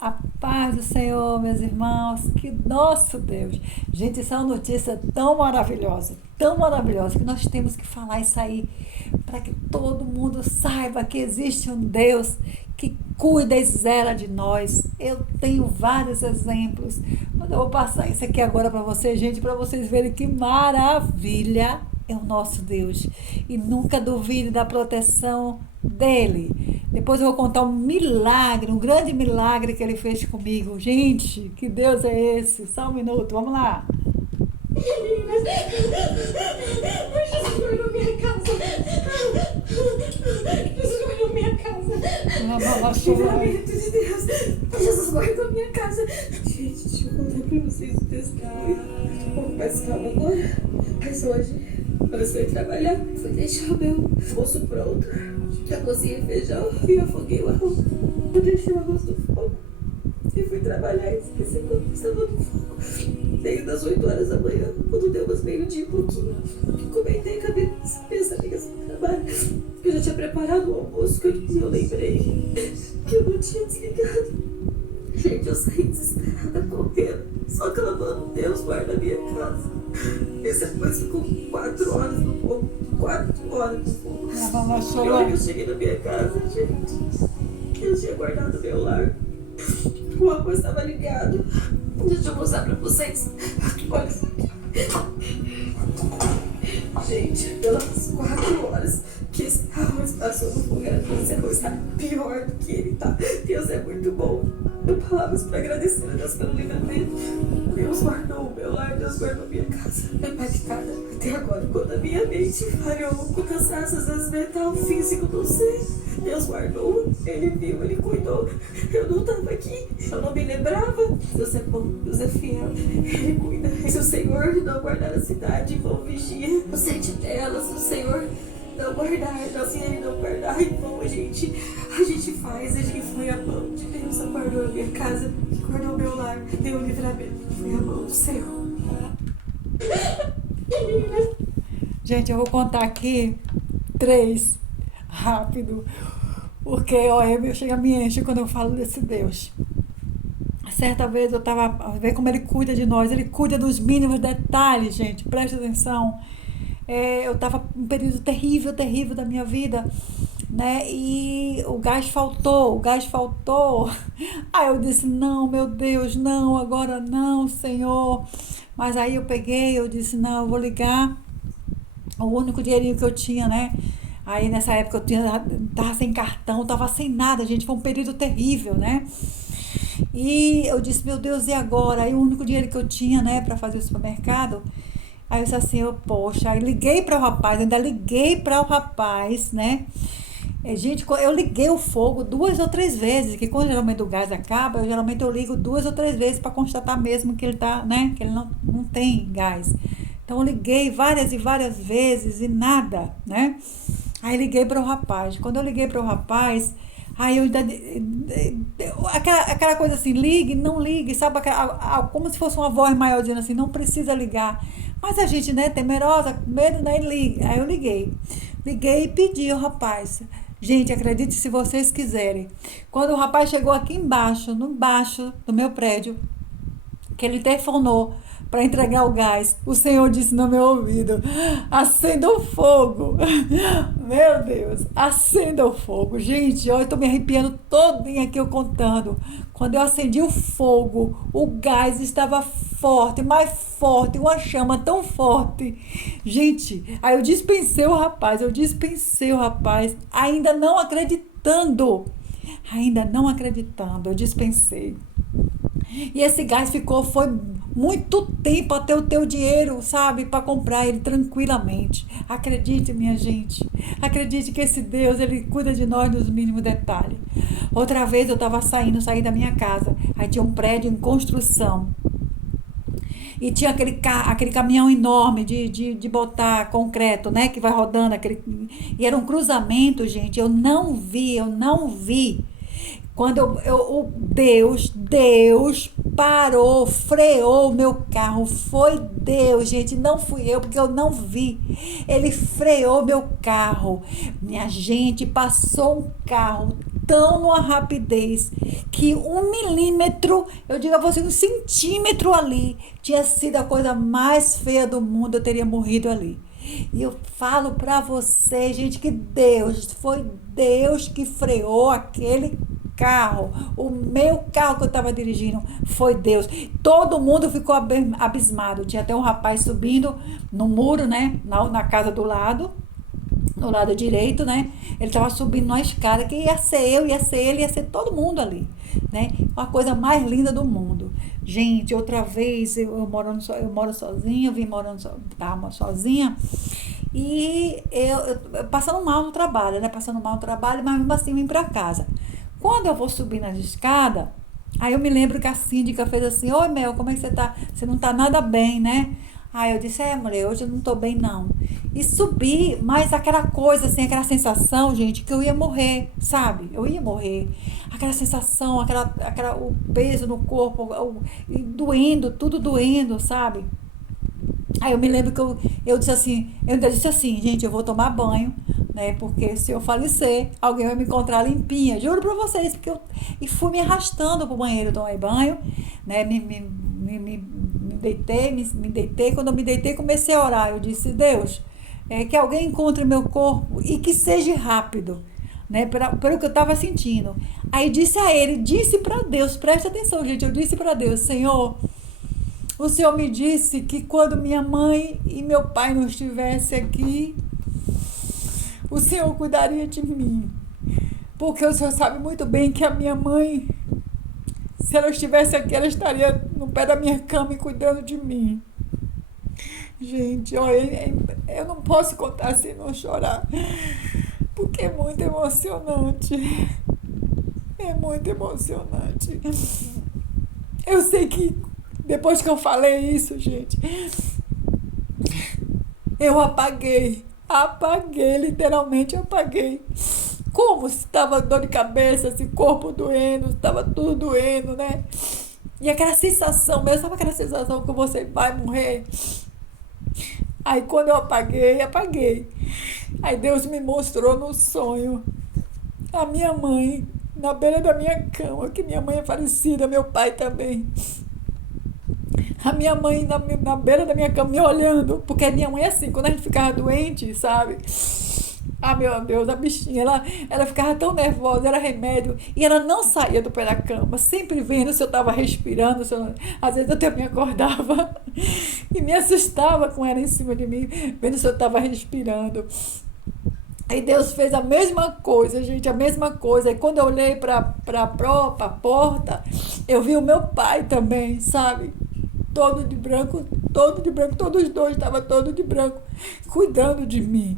A paz do Senhor, meus irmãos, que nosso Deus. Gente, isso é uma notícia tão maravilhosa, que nós temos que falar isso aí, para que todo mundo saiba que existe um Deus que cuida e zela de nós. Eu tenho vários exemplos, mas eu vou passar isso aqui agora para vocês, gente, para vocês verem que maravilha é o nosso Deus. E nunca duvide da proteção dele. Depois eu vou contar um milagre, um grande milagre que ele fez comigo. Gente, que Deus é esse? Só um minuto, vamos lá. Meninas, Jesus foi na minha casa. Jesus foi na minha casa. Livramento de Deus. Jesus guardou minha casa. Gente, deixa eu contar pra vocês o testemunho. Vamos mais calma agora. Mas hoje, quando eu fui trabalhar, fui deixar o meu almoço pronto. Já cozinhei feijão e afoguei o arroz. Eu deixei o arroz no fogo. E fui trabalhar e esqueci quando estava no fogo. Veio das 8 horas da manhã, quando deu umas meio-dia e pouquinho. Comentei com minhas amigas do trabalho que eu já tinha preparado o almoço, que eu lembrei que eu não tinha desligado. Gente, eu saí desesperada, correndo, só clamando, Deus guarda a minha casa. E depois ficou 4 horas no fogo. 4 horas no fogo. E olha que eu cheguei na minha casa, gente, que eu tinha guardado meu lar. O arroz estava ligado. Deixa eu mostrar pra vocês. Olha isso aqui. Gente, pelas 4 horas que esse arroz passou no fogo, esse arroz tá pior do que ele tá. Deus é muito bom. Eu palavras pra agradecer a Deus pelo livramento. Deus guardou o meu lar, Deus guardou minha casa. Impactada até agora, quando a minha mente falhou, com cansaço, às vezes mental, físico, não sei. Deus guardou, Ele viu, Ele cuidou. Eu não estava aqui, eu não me lembrava. Deus é bom, Deus é fiel, Ele cuida. E se o Senhor não guardar a cidade, vão vigia os sentinelas. Se o Senhor não guardar, não, se Ele não guardar, então a gente faz. Ele foi a mão de Deus, guardou a minha casa, guardou o meu lar, deu o livramento. Foi a mão do Senhor. Gente, eu vou contar aqui 3, rápido, porque eu chego a me enche quando eu falo desse Deus. Certa vez eu estava, ver como ele cuida de nós, ele cuida dos mínimos detalhes, gente, presta atenção. Eu estava em um período terrível da minha vida, né? E o gás faltou. Aí eu disse, não, meu Deus, não, agora não, Senhor. Mas aí eu disse, não, eu vou ligar. O único dinheirinho que eu tinha, né? Aí nessa época tava sem cartão, tava sem nada, gente, foi um período terrível, né? E eu disse, meu Deus, e agora? Aí o único dinheiro que eu tinha, né, para fazer o supermercado. Aí eu disse assim, poxa, aí liguei para o rapaz, ainda liguei para o rapaz, né? Gente, eu liguei o fogo 2 ou 3 vezes, que quando geralmente o gás acaba, eu ligo 2 ou 3 vezes para constatar mesmo que ele tá, né? Que ele não tem gás. Então eu liguei várias e várias vezes e nada, né? Aí liguei para o rapaz. Quando eu liguei para o rapaz, aí eu ainda. Aquela coisa assim, ligue, não ligue, sabe? Como se fosse uma voz maior dizendo assim, não precisa ligar. Mas a gente, né, temerosa, com medo, né, liga. Aí eu liguei. Liguei e pedi ao rapaz. Gente, acredite se vocês quiserem. Quando o rapaz chegou aqui embaixo, no baixo do meu prédio, que ele telefonou para entregar o gás, o Senhor disse no meu ouvido, acenda o fogo. Meu Deus, acenda o fogo. Gente, ó, eu tô me arrepiando todinha aqui eu contando. Quando eu acendi o fogo, o gás estava forte, mais forte, uma chama tão forte. Gente, aí eu dispensei o rapaz, ainda não acreditando, eu dispensei. E esse gás foi muito tempo até eu ter o dinheiro, sabe, para comprar ele tranquilamente. Acredite, minha gente. Acredite que esse Deus, ele cuida de nós nos mínimos detalhes. Outra vez eu estava saí da minha casa. Aí tinha um prédio em construção. E tinha aquele caminhão enorme de botar concreto, né? Que vai rodando. E era um cruzamento, gente. Eu não vi. Quando Deus parou, freou o meu carro. Foi Deus, gente, não fui eu, porque eu não vi. Ele freou meu carro. Minha gente, passou um carro tão numa rapidez que 1 milímetro, eu digo a você, 1 centímetro ali, tinha sido a coisa mais feia do mundo, eu teria morrido ali. E eu falo para você, gente, que foi Deus que freou aquele carro. O meu carro que eu estava dirigindo foi Deus. Todo mundo ficou abismado. Tinha até um rapaz subindo no muro, né? Na casa do lado. No lado direito, né? Ele estava subindo uma escada que ia ser eu, ia ser ele, ia ser todo mundo ali, né? Uma coisa mais linda do mundo. Gente, outra vez eu moro sozinha, tava sozinha e eu passando mal no trabalho, né? Passando mal no trabalho, mas mesmo assim vim para casa. Quando eu vou subir nas escadas, aí eu me lembro que a síndica fez assim: oi, Mel, como é que você tá? Você não tá nada bem, né? Aí eu disse: mulher, hoje eu não tô bem, não. E subi, mas aquela coisa, assim, aquela sensação, gente, que eu ia morrer, sabe? Eu ia morrer. Aquela sensação, o peso no corpo, doendo, tudo doendo, sabe? Aí eu me lembro que eu ainda disse assim, gente, eu vou tomar banho, né? Porque se eu falecer, alguém vai me encontrar limpinha. Juro pra vocês, e fui me arrastando pro banheiro, tomei banho, né? Me deitei. Quando eu me deitei, comecei a orar. Eu disse: Deus, que alguém encontre meu corpo e que seja rápido, né? Pelo que eu estava sentindo. Aí disse para Deus, preste atenção, gente, eu disse para Deus: Senhor, o Senhor me disse que quando minha mãe e meu pai não estivessem aqui, o Senhor cuidaria de mim. Porque o Senhor sabe muito bem que a minha mãe, se ela estivesse aqui, ela estaria no pé da minha cama e cuidando de mim. Gente, olha, eu não posso contar sem não chorar, porque é muito emocionante. É muito emocionante. Eu sei que depois que eu falei isso, gente, eu apaguei, literalmente apaguei. Como se estava dor de cabeça, esse corpo doendo, estava tudo doendo, né? E aquela sensação mesmo, sabe aquela sensação que você vai morrer? Aí quando eu apaguei. Aí Deus me mostrou no sonho a minha mãe na beira da minha cama, que minha mãe é falecida, meu pai também. A minha mãe na beira da minha cama me olhando, porque a minha mãe é assim, quando a gente ficava doente, sabe? Ah, meu Deus, a bichinha, ela ficava tão nervosa, era remédio, e ela não saía do pé da cama, sempre vendo se eu estava respirando, às vezes eu até me acordava e me assustava com ela em cima de mim, vendo se eu estava respirando. Aí Deus fez a mesma coisa, gente, a mesma coisa. E quando eu olhei para a porta, eu vi o meu pai também, sabe? Todo de branco, todos os dois estavam todos de branco, cuidando de mim.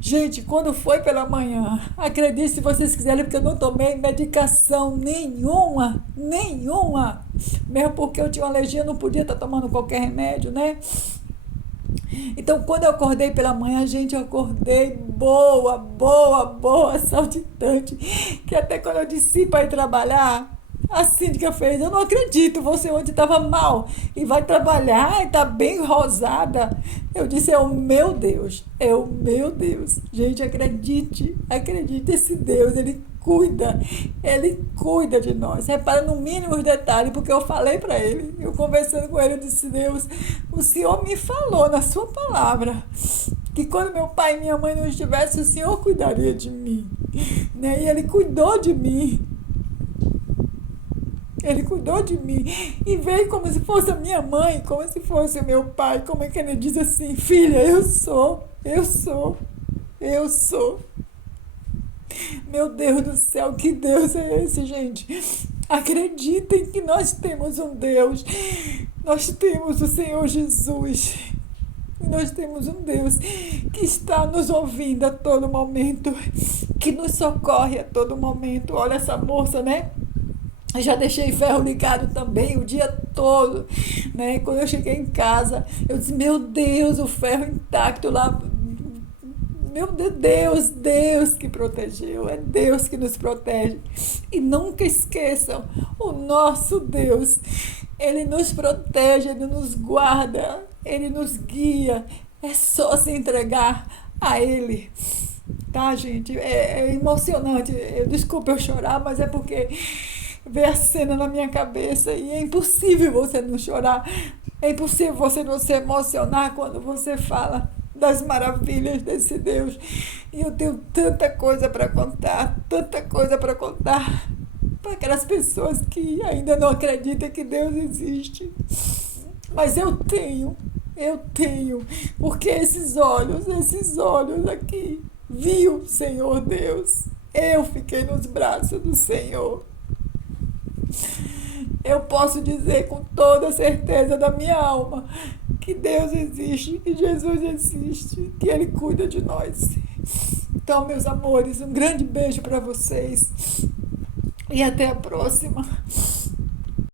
Gente, quando foi pela manhã, acredite se vocês quiserem, porque eu não tomei medicação nenhuma, mesmo porque eu tinha uma alergia, eu não podia estar tomando qualquer remédio, né? Então, quando eu acordei pela manhã, gente, eu acordei boa, saltitante, que até quando eu desci para ir trabalhar, a síndica fez: eu não acredito, você ontem estava mal e vai trabalhar e está bem rosada. Eu disse: é o meu Deus. Gente, acredite, esse Deus, Ele cuida de nós. Repara no mínimo os detalhes, porque eu falei para Ele, eu conversando com Ele, eu disse: Deus, o Senhor me falou na sua palavra que quando meu pai e minha mãe não estivessem, o Senhor cuidaria de mim, né? E Ele cuidou de mim. Ele cuidou de mim e veio como se fosse a minha mãe, como se fosse o meu pai. Como é que ele diz assim: filha, eu sou. Meu Deus do céu, que Deus é esse, gente? Acreditem que nós temos um Deus. Nós temos o Senhor Jesus. Nós temos um Deus que está nos ouvindo a todo momento, que nos socorre a todo momento. Olha essa moça, né? Eu já deixei ferro ligado também o dia todo, né? Quando eu cheguei em casa, eu disse: meu Deus, o ferro intacto lá. Meu Deus que protegeu, é Deus que nos protege. E nunca esqueçam, o nosso Deus, Ele nos protege, Ele nos guarda, Ele nos guia. É só se entregar a Ele. tá, gente? É emocionante. Desculpa eu chorar, mas é porque vê a cena na minha cabeça e é impossível você não chorar. É impossível você não se emocionar quando você fala das maravilhas desse Deus. E eu tenho tanta coisa para contar, tanta coisa para contar para aquelas pessoas que ainda não acreditam que Deus existe. Mas eu tenho, porque esses olhos aqui, viu, Senhor Deus. Eu fiquei nos braços do Senhor. Eu posso dizer com toda a certeza da minha alma que Deus existe, que Jesus existe, que Ele cuida de nós. Então, meus amores, um grande beijo para vocês e até a próxima.